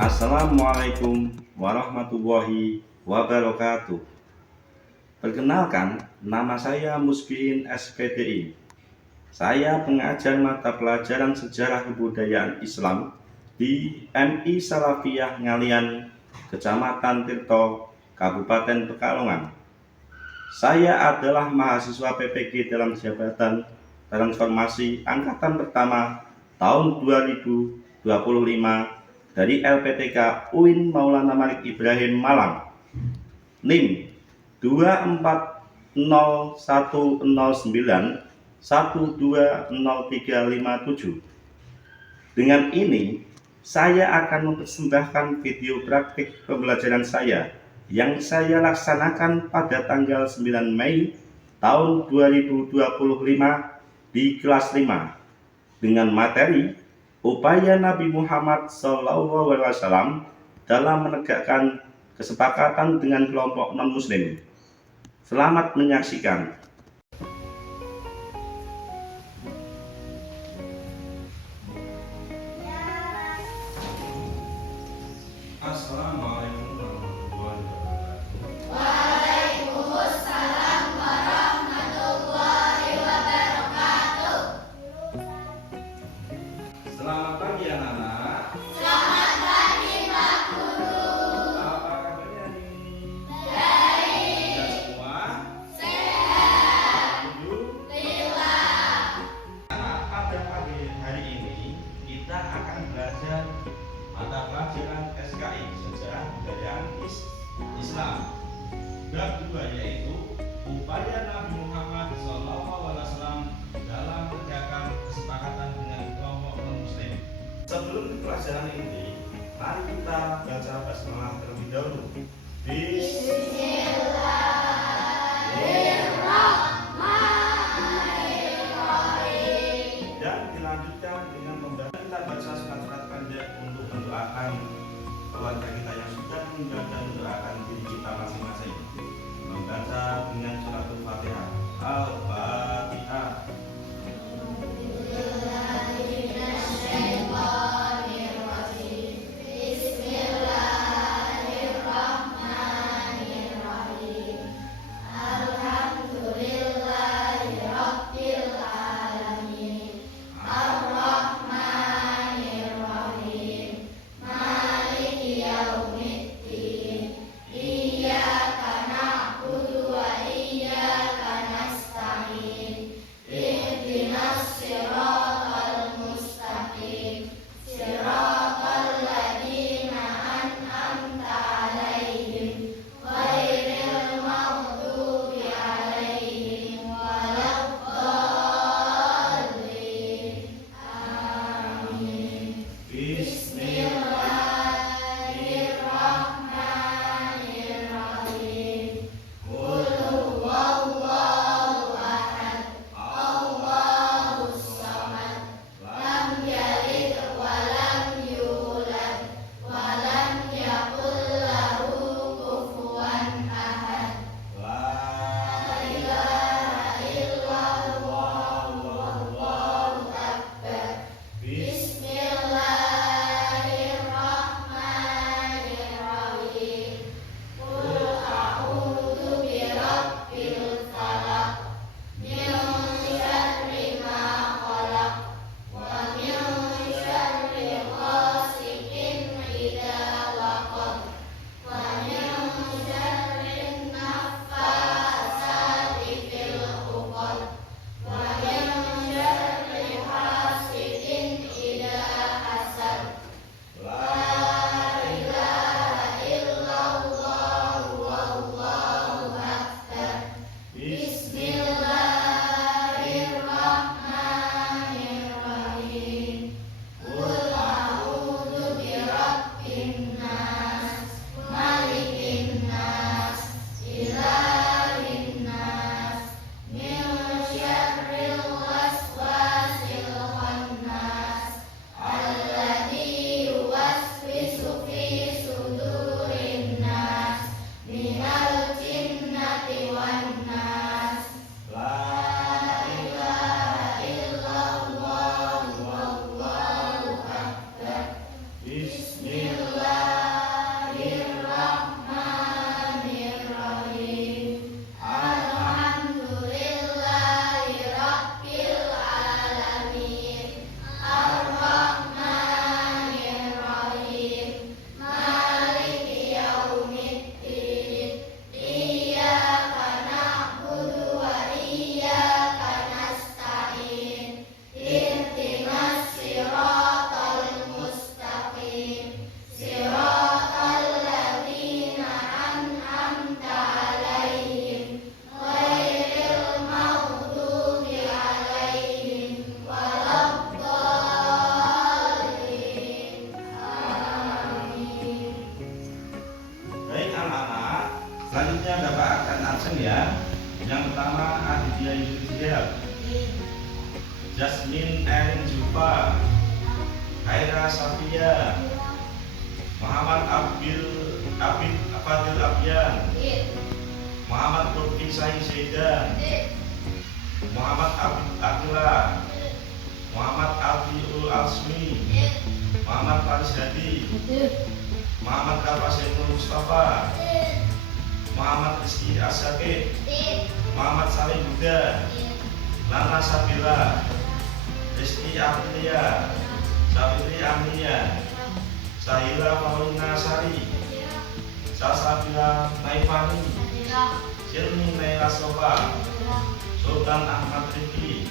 Assalamualaikum warahmatullahi wabarakatuh. Perkenalkan, nama saya Musbihin SPDI. Saya pengajar mata pelajaran Sejarah Kebudayaan Islam di MI Salafiyah Ngalian, Kecamatan Tirto, Kabupaten Pekalongan. Saya adalah mahasiswa PPG dalam Jabatan Transformasi Angkatan Pertama tahun 2025 dari LPTK UIN Maulana Malik Ibrahim Malang, NIM 2409109120357. Dengan ini, saya akan mempersembahkan video praktik pembelajaran saya yang saya laksanakan pada tanggal 9 Mei tahun 2025 di kelas 5 dengan materi upaya Nabi Muhammad SAW dalam menegakkan kesepakatan dengan kelompok non-muslim. Selamat menyaksikan. Assalamualaikum warahmatullahi wabarakatuh. Waalaikumsalam warahmatullahi wabarakatuh. Selamat pagi anak-anak. Selamat pagi Pak Guru. Apa kabarnya nih? Baik. Dan semua Sehat. alhamdulillah. Pada pagi hari ini kita akan belajar mata pelajaran SKI Sejarah Kebudayaan Islam. Bab 2 yaitu upaya Nabi Muhammad SAW dalam menegakkan kesepakatan dengan kelompok non-muslim. Sebelum pelajaran ini, mari kita baca basmalah terlebih dahulu. Bismillahirrahmanirrahim. Dan dilanjutkan dengan membaca, kita baca surat-surat pendek untuk mendoakan keluarga kita yang sudah meninggal dan mendoakan diri kita masing-masing. Membaca dengan surat Al-Fatihah. Al-Fatihah. selanjutnya Bapak akan absen ya. Yang pertama Aditya Yusuf, Jasmine Erin Jupa, Aira Safia, Muhammad Abid Fadil Abyan, Muhammad Lutfi Sahi Saidan, Muhammad Abid Akila, Muhammad Abiul Asmi, Muhammad Faris Hadi, Muhammad Kafasenul Mustafa, Muhammad Rizky Asake, Muhammad Salim Buddha, Nana Sabila, Rizky Aprilia, Safitri Aminia, Sahila Paulina Sari, Sasabila Naifani, Sirni Naila Sofa, Sultan Ahmad Rifki,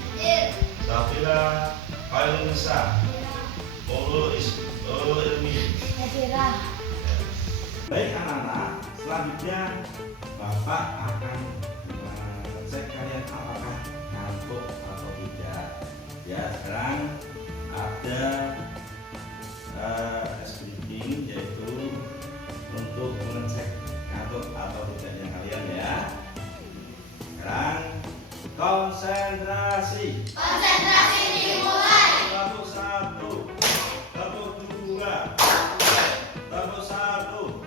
Safila Paulina, Mulu Ilmi. Baik anak-anak, selanjutnya Bapak akan cek kalian apakah ngantuk atau tidak. Ya, sekarang ada speaking, yaitu untuk mengecek ngantuk atau tidaknya kalian ya. Sekarang konsentrasi. Konsentrasi dimulai. Tepuk satu, tepuk dua, tepuk satu.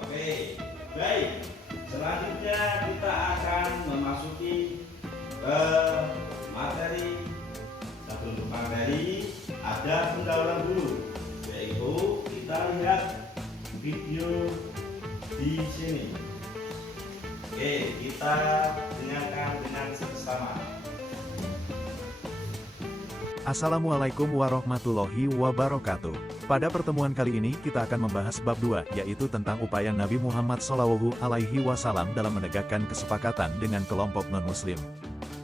Oke, baik. Selanjutnya kita akan memasuki ke materi. Sebelum ke materi, ada pendahuluan dulu, yaitu kita lihat video di sini. Oke, kita dengarkan dengan seksama. Assalamualaikum warahmatullahi wabarakatuh. Pada pertemuan kali ini kita akan membahas bab 2, yaitu tentang upaya Nabi Muhammad SAW dalam menegakkan kesepakatan dengan kelompok non-muslim.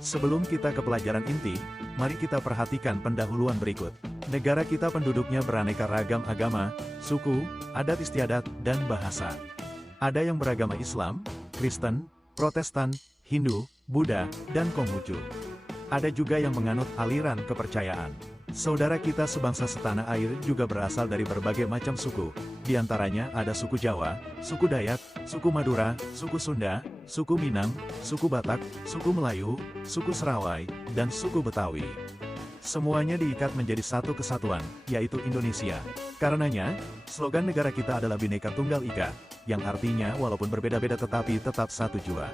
Sebelum kita ke pelajaran inti, mari kita perhatikan pendahuluan berikut. Negara kita penduduknya beraneka ragam agama, suku, adat istiadat, dan bahasa. Ada yang beragama Islam, Kristen, Protestan, Hindu, Buddha, dan Konghucu. Ada juga yang menganut aliran kepercayaan. Saudara kita sebangsa setanah air juga berasal dari berbagai macam suku. Di antaranya ada suku Jawa, suku Dayak, suku Madura, suku Sunda, suku Minang, suku Batak, suku Melayu, suku Serawai, dan suku Betawi. Semuanya diikat menjadi satu kesatuan, yaitu Indonesia. Karenanya, slogan negara kita adalah Bhinneka Tunggal Ika, yang artinya walaupun berbeda-beda tetapi tetap satu jua.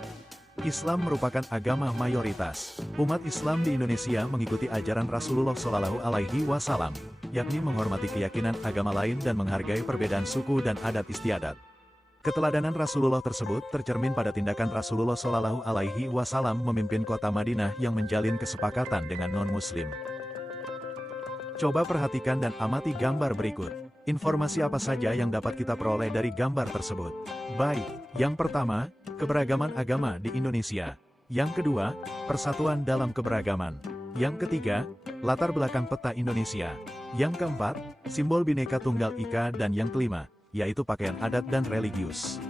Islam merupakan agama mayoritas. Umat Islam di Indonesia mengikuti ajaran Rasulullah SAW, yakni menghormati keyakinan agama lain dan menghargai perbedaan suku dan adat istiadat. Keteladanan Rasulullah tersebut tercermin pada tindakan Rasulullah SAW memimpin kota Madinah yang menjalin kesepakatan dengan non-muslim. Coba perhatikan dan amati gambar berikut. Informasi apa saja yang dapat kita peroleh dari gambar tersebut? Baik, yang pertama, keberagaman agama di Indonesia. Yang kedua, persatuan dalam keberagaman. Yang ketiga, latar belakang peta Indonesia. Yang keempat, simbol Bhinneka Tunggal Ika, dan yang kelima, yaitu pakaian adat dan religius.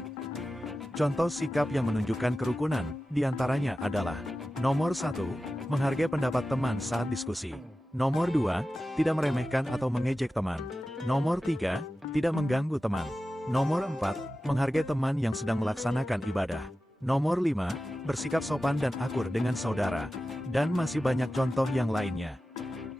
Contoh sikap yang menunjukkan kerukunan, diantaranya adalah: nomor 1, menghargai pendapat teman saat diskusi. Nomor 2, tidak meremehkan atau mengejek teman. Nomor 3, tidak mengganggu teman. Nomor 4, menghargai teman yang sedang melaksanakan ibadah. Nomor 5, bersikap sopan dan akur dengan saudara. Dan masih banyak contoh yang lainnya.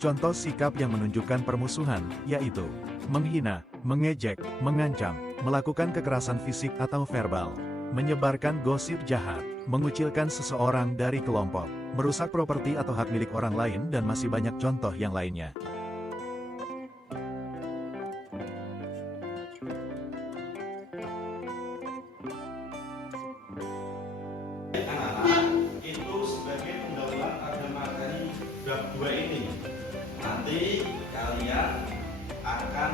Contoh sikap yang menunjukkan permusuhan, yaitu menghina, mengejek, mengancam, melakukan kekerasan fisik atau verbal, menyebarkan gosip jahat, mengucilkan seseorang dari kelompok, merusak properti atau hak milik orang lain, dan masih banyak contoh yang lainnya. Anak-anak, itu sebagai pendahuluan pada materi bab 2 ini. Nanti kalian akan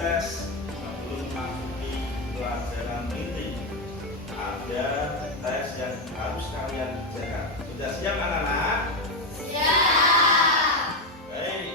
tes sebelum mengikuti pelajaran inti. Ada tes yang harus kalian kerjakan. Sudah siap anak-anak? Siap. Baik.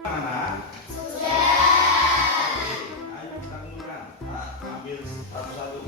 Anak? Sudah. Ayo kita kumpulkan. Ambil satu-satu.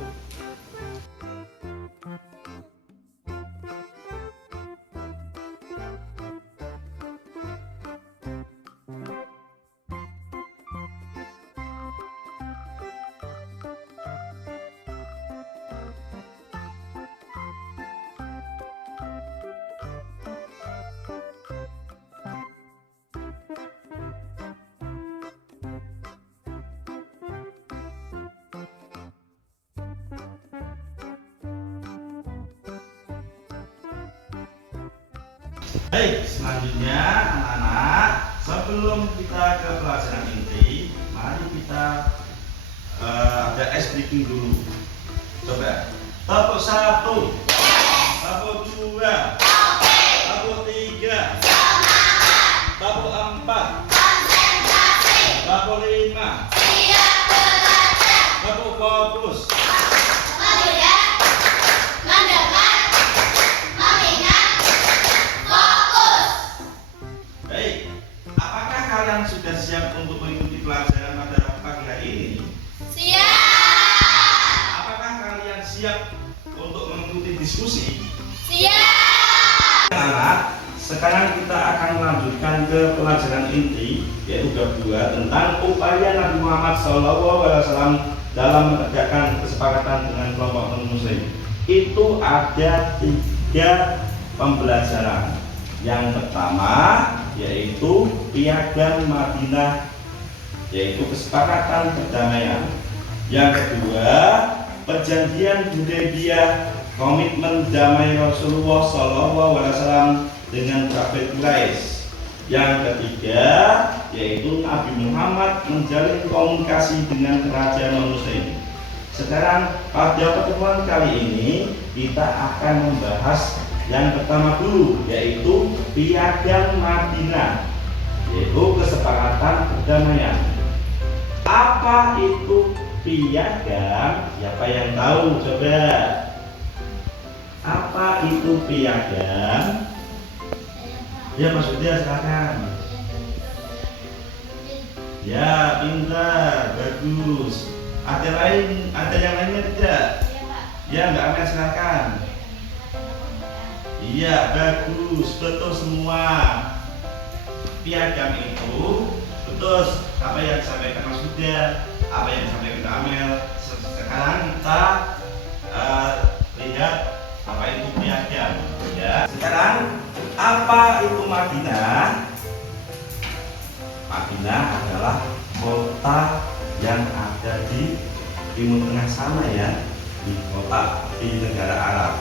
Baik, selanjutnya anak-anak, sebelum kita ke pelajaran inti, mari kita ada ice breaking dulu. Coba, tepuk 1, tepuk 2, tepuk 3, tepuk 4, tepuk 5, tepuk fokus. Kalian sudah siap untuk mengikuti pelajaran pada pagi hari ini? Siap. Apakah kalian siap untuk mengikuti diskusi? Siap. Anak, sekarang kita akan melanjutkan ke pelajaran inti, yaitu bab 2 tentang upaya Nabi Muhammad SAW dalam menegakkan kesepakatan dengan kelompok non-muslim. Itu ada 3 pembelajaran. Yang pertama yaitu Piagam Madinah, yaitu kesepakatan perdamaian. Yang kedua, Perjanjian Hudaybiyah, komitmen damai Rasulullah SAW dengan kafir Quraisy. Yang ketiga, yaitu Nabi Muhammad menjalin komunikasi dengan kerajaan non-muslim. Sekarang pada pertemuan kali ini kita akan membahas yang pertama dulu, yaitu Piagam Madinah, yaitu kesepakatan perdamaian. Apa itu piagam? Siapa yang tahu? Coba. Apa itu piagam? Ya, maksudnya silakan. Ya, pintar, bagus. Ada yang lainnya tidak? Ya, nggak akan, silakan. Iya, bagus, betul semua. Piagam itu betul apa yang disampaikan Mas Huda, apa yang disampaikan Amel. Sekarang kita lihat apa itu piagam. Ya. Sekarang apa itu Madinah? Madinah adalah kota yang ada di Timur Tengah sana ya, di kota di negara Arab.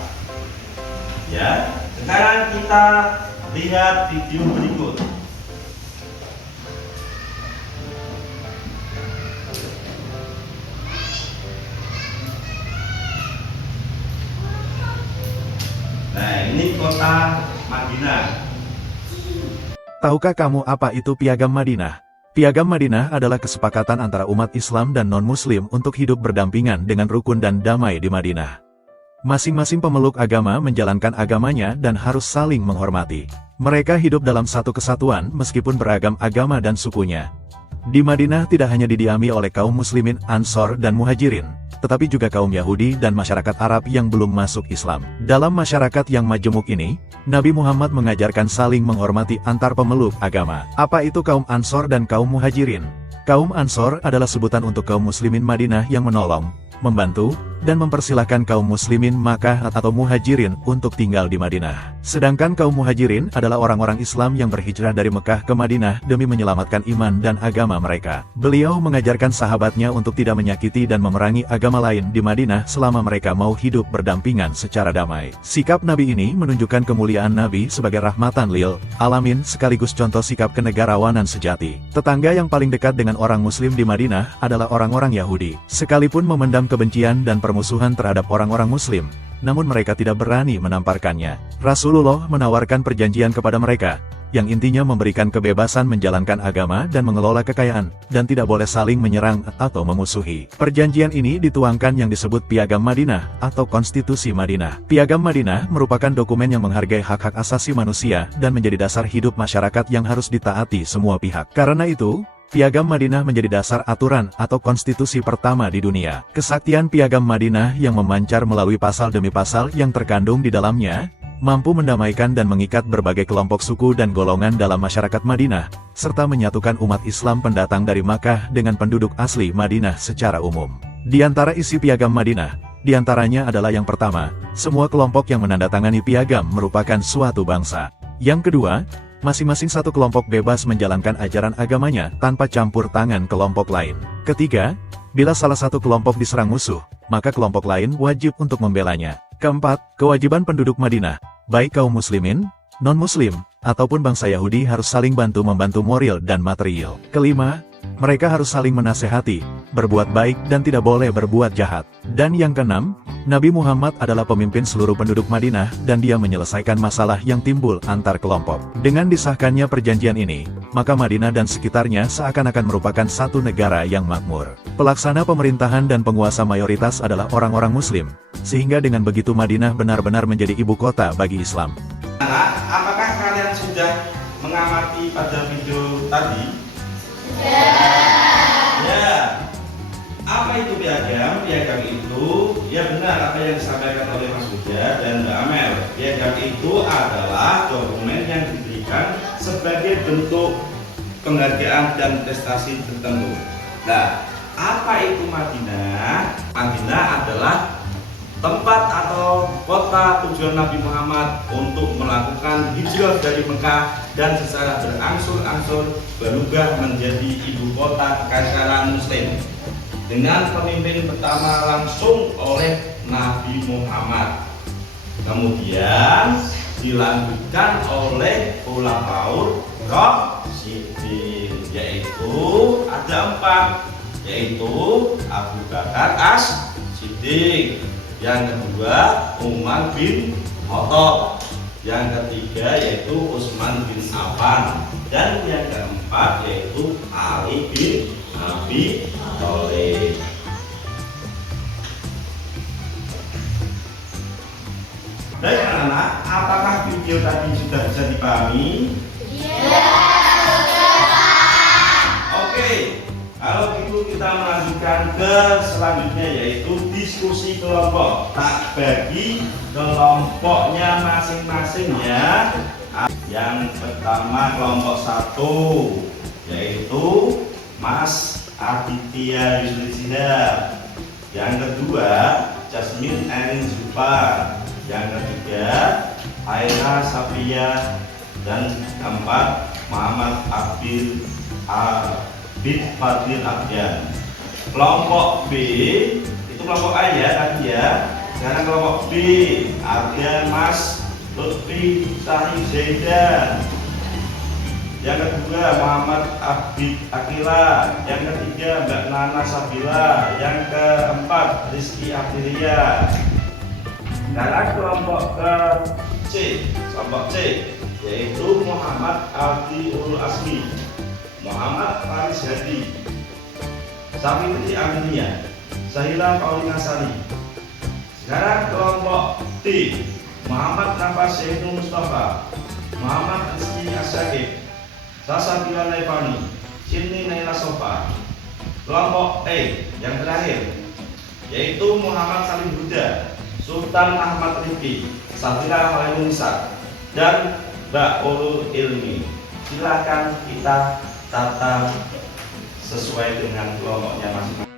Ya, sekarang kita lihat video berikut. Nah, ini kota Madinah. Tahukah kamu apa itu Piagam Madinah? Piagam Madinah adalah kesepakatan antara umat Islam dan non-Muslim untuk hidup berdampingan dengan rukun dan damai di Madinah. Masing-masing pemeluk agama menjalankan agamanya dan harus saling menghormati. Mereka hidup dalam satu kesatuan meskipun beragam agama dan sukunya. Di Madinah tidak hanya didiami oleh kaum muslimin, Ansor dan Muhajirin, tetapi juga kaum Yahudi dan masyarakat Arab yang belum masuk Islam. Dalam masyarakat yang majemuk ini, Nabi Muhammad mengajarkan saling menghormati antar pemeluk agama. Apa itu kaum Ansor dan kaum Muhajirin? Kaum Ansor adalah sebutan untuk kaum muslimin Madinah yang menolong, membantu, dan mempersilahkan kaum muslimin Makkah atau muhajirin untuk tinggal di Madinah. Sedangkan kaum muhajirin adalah orang-orang Islam yang berhijrah dari Mekah ke Madinah demi menyelamatkan iman dan agama mereka. Beliau mengajarkan sahabatnya untuk tidak menyakiti dan memerangi agama lain di Madinah selama mereka mau hidup berdampingan secara damai. Sikap Nabi ini menunjukkan kemuliaan Nabi sebagai rahmatan lil alamin sekaligus contoh sikap kenegarawanan sejati. Tetangga yang paling dekat dengan orang Muslim di Madinah adalah orang-orang Yahudi. Sekalipun memendam kebencian dan permusuhan terhadap orang-orang Muslim, namun mereka tidak berani menamparkannya. Rasulullah menawarkan perjanjian kepada mereka, yang intinya memberikan kebebasan menjalankan agama dan mengelola kekayaan, dan tidak boleh saling menyerang atau memusuhi. Perjanjian ini dituangkan yang disebut Piagam Madinah atau Konstitusi Madinah. Piagam Madinah merupakan dokumen yang menghargai hak-hak asasi manusia dan menjadi dasar hidup masyarakat yang harus ditaati semua pihak. Karena itu, Piagam Madinah menjadi dasar aturan atau konstitusi pertama di dunia. Kesaktian Piagam Madinah yang memancar melalui pasal demi pasal yang terkandung di dalamnya, mampu mendamaikan dan mengikat berbagai kelompok suku dan golongan dalam masyarakat Madinah, serta menyatukan umat Islam pendatang dari Makkah dengan penduduk asli Madinah secara umum. Di antara isi Piagam Madinah, di antaranya adalah yang pertama, semua kelompok yang menandatangani piagam merupakan suatu bangsa. Yang kedua, masing-masing satu kelompok bebas menjalankan ajaran agamanya tanpa campur tangan kelompok lain. Ketiga, bila salah satu kelompok diserang musuh, maka kelompok lain wajib untuk membelanya. Keempat, kewajiban penduduk Madinah, baik kaum muslimin, non-muslim, ataupun bangsa Yahudi harus saling bantu-membantu moral dan material. Kelima, mereka harus saling menasehati, berbuat baik dan tidak boleh berbuat jahat. Dan yang keenam, Nabi Muhammad adalah pemimpin seluruh penduduk Madinah dan dia menyelesaikan masalah yang timbul antar kelompok. Dengan disahkannya perjanjian ini, maka Madinah dan sekitarnya seakan-akan merupakan satu negara yang makmur. Pelaksana pemerintahan dan penguasa mayoritas adalah orang-orang Muslim, sehingga dengan begitu Madinah benar-benar menjadi ibu kota bagi Islam. Apakah kalian sudah mengamati pada video tadi? Ya. Apa itu piagam? Piagam itu, ya benar apa yang disampaikan oleh Mas Huda dan Mbak Amel. Piagam itu adalah dokumen yang diberikan sebagai bentuk penghargaan dan prestasi tertentu. Nah, apa itu Madinah? Madinah adalah tempat atau kota tujuan Nabi Muhammad untuk melakukan hijrah dari Mekah dan secara berangsur-angsur berubah menjadi ibu kota kekaisaran Muslim dengan pemimpin pertama langsung oleh Nabi Muhammad. Kemudian dilanjutkan oleh Khulafaur Rasyidin, yaitu ada 4, yaitu Abu Bakar As-Siddiq, yang kedua Umar bin Khattab, yang ketiga yaitu Utsman bin Affan, dan yang keempat yaitu Ali bin Abi Thalib. Baik anak-anak, apakah video tadi sudah bisa dipahami? Iya. Oke, kalau gitu kita melanjutkan ke selanjutnya yaitu diskusi kelompok. Tak bagi kelompoknya masing-masing ya. Yang pertama kelompok 1 yaitu Mas Aditya Yusri Zindar. Yang kedua Jasmine Erin Zufar. Yang ketiga Aira Safia. Dan keempat Muhammad Abid Fadil Abdian. Kelompok B itu kelompok A ya tadi ya. Sekarang kelompok B ada Mas Lutfi Sahih Zaidan. Yang kedua Muhammad Abid Akila. Yang ketiga Mbak Nana Sabila. Yang keempat Rizky Aprilia. Sekarang kelompok C yaitu Muhammad Abdi Ul Asmi, Muhammad Faris Hadi, Safitri Aminia, Sahila Paulina Sari. Sekarang kelompok D, Muhammad Nafas Zainul Mustafa, Muhammad Rizky Asyakib, Sasa Bila Naifani, Cinni Naila Sofa. Kelompok E yang terakhir yaitu Muhammad Salim Huda, Sultan Ahmad Rifki, Safira Halainunisa, dan Mbak Ulul Ilmi. Silakan kita tata sesuai dengan kelompoknya masing-masing.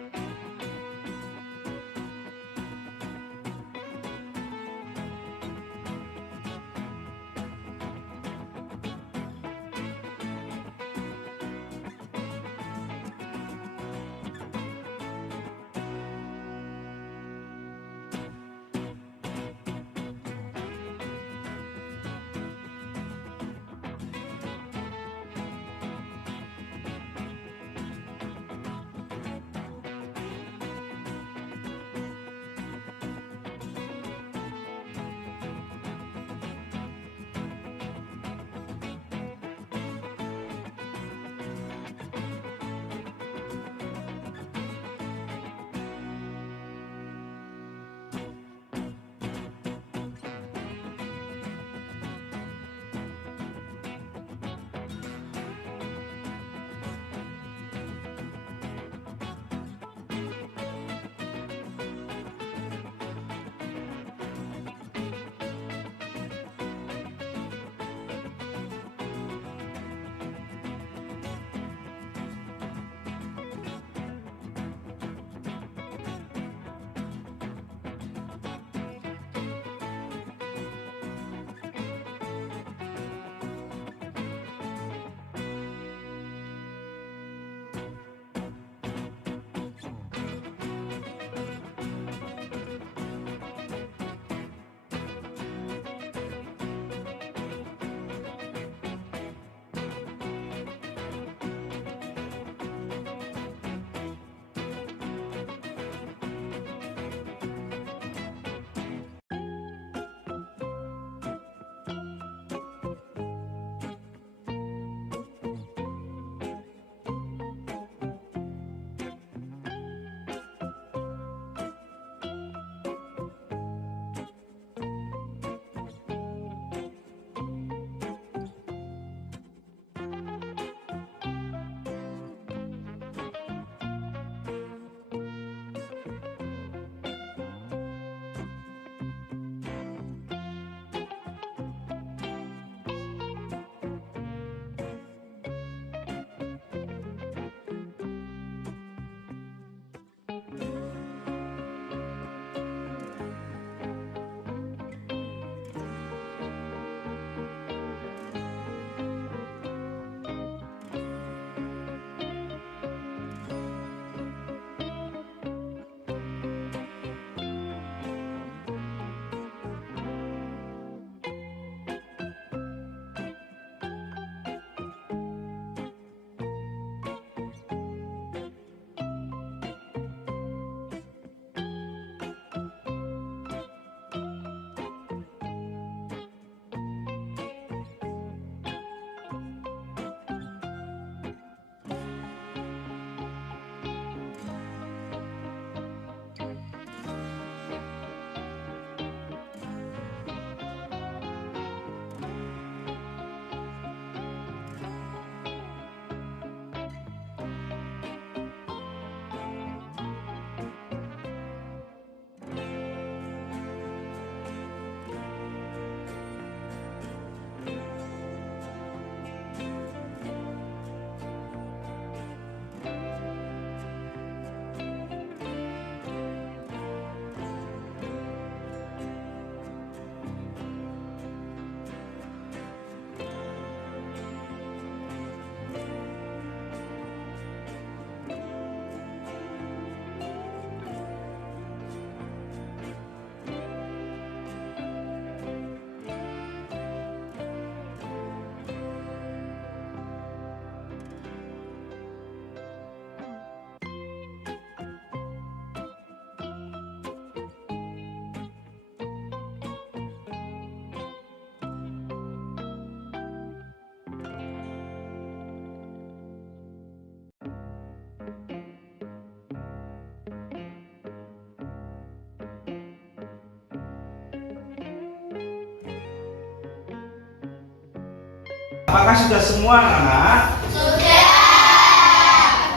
Apakah sudah semua anak? Sudah.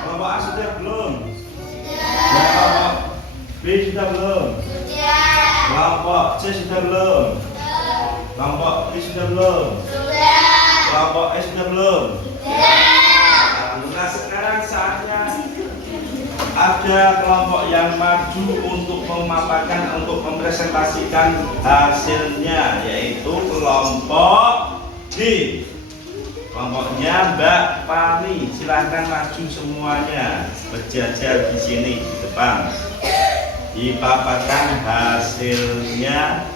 Kelompok A sudah belum? Dan kelompok B sudah belum? Sudah. Kelompok C sudah belum? Kelompok D sudah belum? Sudah. Kelompok E sudah belum? Sudah. Nah sekarang saatnya ada kelompok yang maju untuk memaparkan, untuk mempresentasikan hasilnya, yaitu kelompok D. Kelompoknya Mbak Fani, silahkan maju semuanya, berjajar di sini di depan. Dipaparkan hasilnya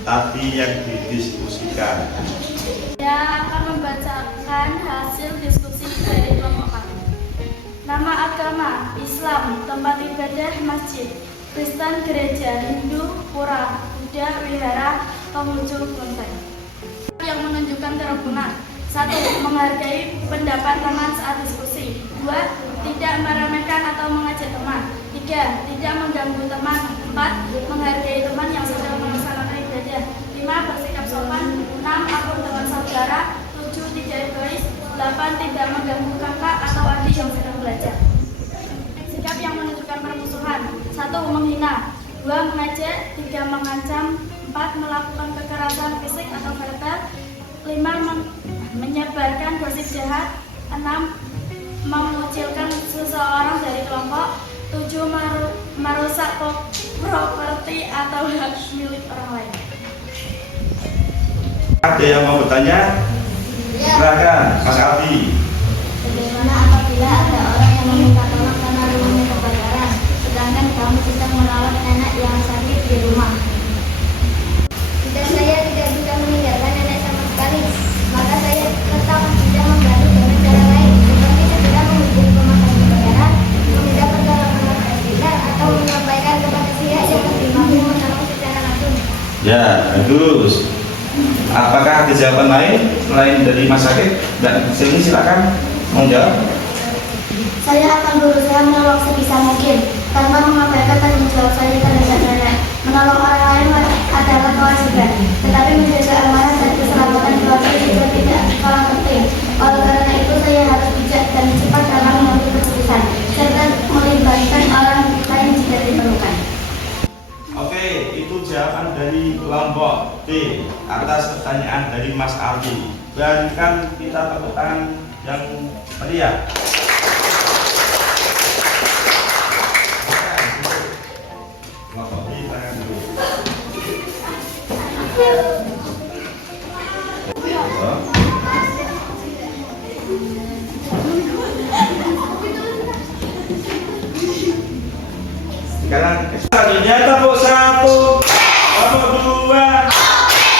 tadi yang didiskusikan. Saya akan membacakan hasil diskusi dari kelompok A. Nama agama Islam, tempat ibadah masjid, Kristen gereja, Hindu pura, Buddha wihara, Konghucu kelenteng. Yang menunjukkan kerukunan. 1. Menghargai pendapat teman saat diskusi. 2. Tidak meremehkan atau mengajak teman. 3. Tidak mengganggu teman. 4. Menghargai teman yang sedang melaksanakan ibadah. 5. Bersikap sopan. 6. Akur dengan saudara. 7. Tidak egois. 8. Tidak mengganggu kakak atau adik yang sedang belajar. Sikap yang menunjukkan permusuhan. 1. Menghina. 2. Mengejek. 3. Mengancam. 4. Melakukan kekerasan fisik atau verbal. 5. Menyebarkan gosip jahat. 6. Mengucilkan seseorang dari kelompok. 7. Merusak properti atau hak milik orang lain. Ada yang mau bertanya? Silakan, Mas Aldi. Bagaimana apabila ada orang yang meminta tolong karena rumahnya kebakaran, sedangkan kamu sedang merawat nenek yang sakit di rumah? Jika saya tidak bisa meninggalkan nenek sama sekali, maka saya tetap bisa membantu dengan cara lain, seperti segera menghubungi pemadam kebakaran, meminta pertolongan warga sekitar, atau menyampaikan kepada pihak yang lebih mampu menolong secara langsung. Ya, bagus. Apakah ada jawaban lain selain dari Mas Sakit? Dan sini silakan menjawab. Saya akan berusaha menolong sebisa mungkin tanpa mengabaikan tanggung jawab saya terhadap nenek. Menolong orang lain adalah kewajiban, tetapi menjaga amanah dan keselamatan keluarga juga tidak kalah penting. Oleh karena itu saya harus bijak dan cepat dalam mengambil keputusan, serta melibatkan orang lain jika diperlukan. Oke, itu jawaban dari kelompok D atas pertanyaan dari Mas Aldi. Berikan kita tepuk tangan yang meriah. Kelompok D, tangan dulu. Sekarang selanjutnya tepuk 1, tepuk 2,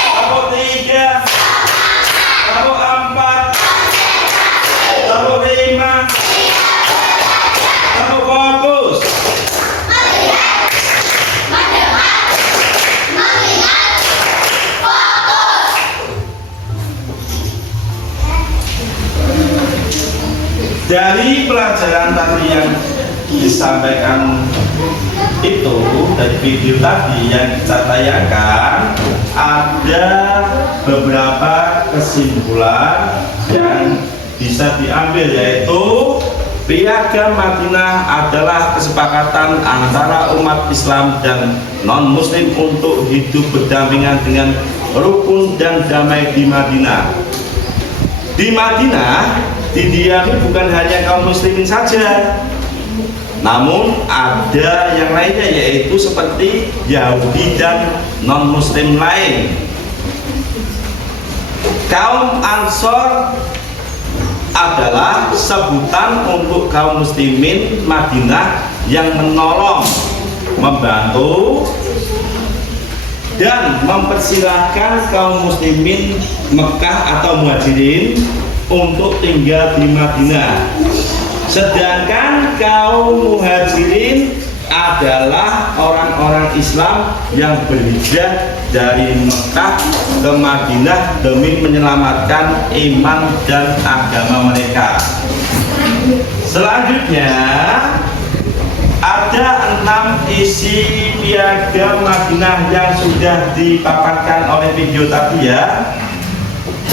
tepuk 3, tepuk 4, tepuk 5, tepuk fokus. Dari pelajaran tadi yang disampaikan itu, dari video tadi yang kita tayangkan, ada beberapa kesimpulan yang bisa diambil, yaitu Piagam Madinah adalah kesepakatan antara umat Islam dan non-Muslim untuk hidup berdampingan dengan rukun dan damai di Madinah. Di Madinah didiami bukan hanya kaum muslimin saja, namun ada yang lainnya, yaitu seperti Yahudi dan non-muslim lain. Kaum Ansor adalah sebutan untuk kaum muslimin Madinah yang menolong, membantu, dan mempersilahkan kaum muslimin Mekah atau Muhajirin untuk tinggal di Madinah. Sedangkan kaum Muhajirin adalah orang-orang Islam yang berhijrah dari Mekah ke Madinah demi menyelamatkan iman dan agama mereka. Selanjutnya ada 6 isi Piagam Madinah yang sudah dipaparkan oleh video tadi ya.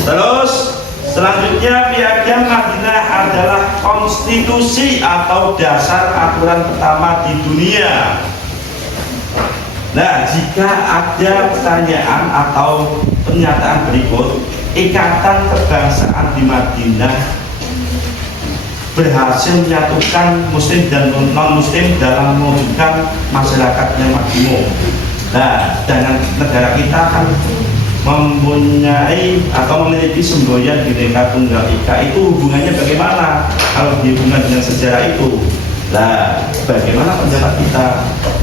Terus Selanjutnya, Piagam Madinah adalah konstitusi atau dasar aturan pertama di dunia. Nah, jika ada pertanyaan atau pernyataan berikut, Ikatan Kebangsaan di Madinah berhasil menyatukan Muslim dan non-Muslim dalam mewujudkan masyarakat yang makmur. Nah, dengan negara kita kan mempunyai atau memiliki semboyan Bhinneka Tunggal Ika, itu hubungannya bagaimana kalau dihubungkan dengan sejarah itu? Nah, bagaimana pendapat kita?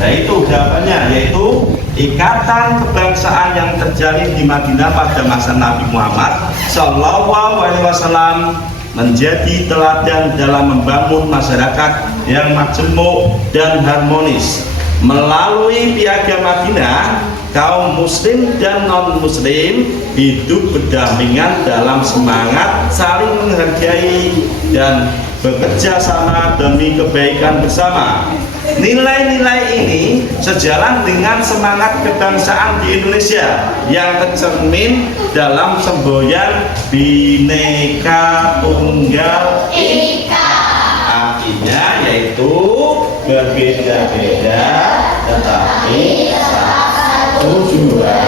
Nah, itu jawabannya, yaitu ikatan kebangsaan yang terjalin di Madinah pada masa Nabi Muhammad SAW menjadi teladan dalam membangun masyarakat yang majemuk dan harmonis. Melalui Piagam Madinah, kaum muslim dan non-muslim hidup berdampingan dalam semangat saling menghargai dan bekerja sama demi kebaikan bersama. Nilai-nilai ini sejalan dengan semangat kebangsaan di Indonesia yang tercermin dalam semboyan Bhinneka Tunggal Ika. Artinya yaitu berbeda-beda tetapi satu jua.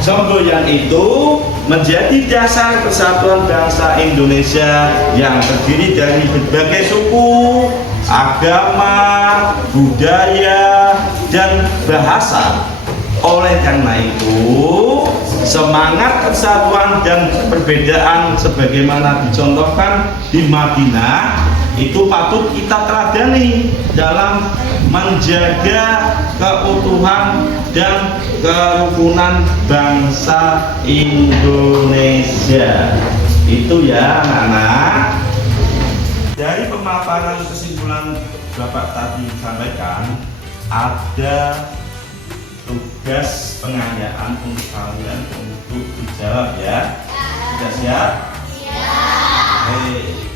Semboyan itu menjadi dasar persatuan bangsa Indonesia yang terdiri dari berbagai suku, agama, budaya, dan bahasa. Oleh karena itu, semangat persatuan dan perbedaan sebagaimana dicontohkan di Madinah itu patut kita teladani dalam menjaga keutuhan dan kerukunan bangsa Indonesia. Itu ya anak-anak. Dari pemaparan kesimpulan Bapak tadi sampaikan, ada tugas pengayaan untuk kalian untuk dijawab ya. Sudah siap? Siap. Oke.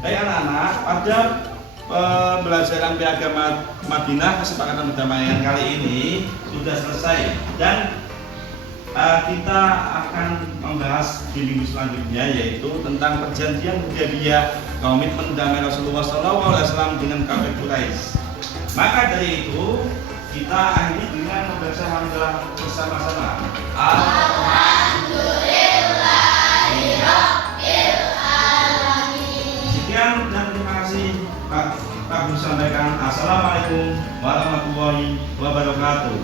Baik anak-anak, pada pembelajaran piagam Madinah kesepakatan perdamaian kali ini sudah selesai dan kita akan membahas di minggu selanjutnya, yaitu tentang perjanjian Hudaybiyah, komitmen damai Rasulullah SAW dengan kafir Quraisy. Maka dari itu kita akhiri dengan membaca hamdalah bersama-sama. Sekian dan terima kasih Pak Guru sampaikan. Assalamualaikum warahmatullahi wabarakatuh.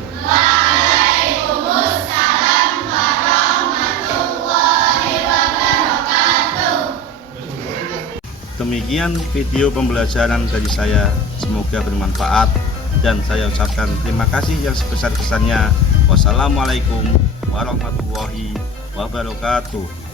Demikian video pembelajaran dari saya, semoga bermanfaat dan saya ucapkan terima kasih yang sebesar-besarnya. Wassalamualaikum warahmatullahi wabarakatuh.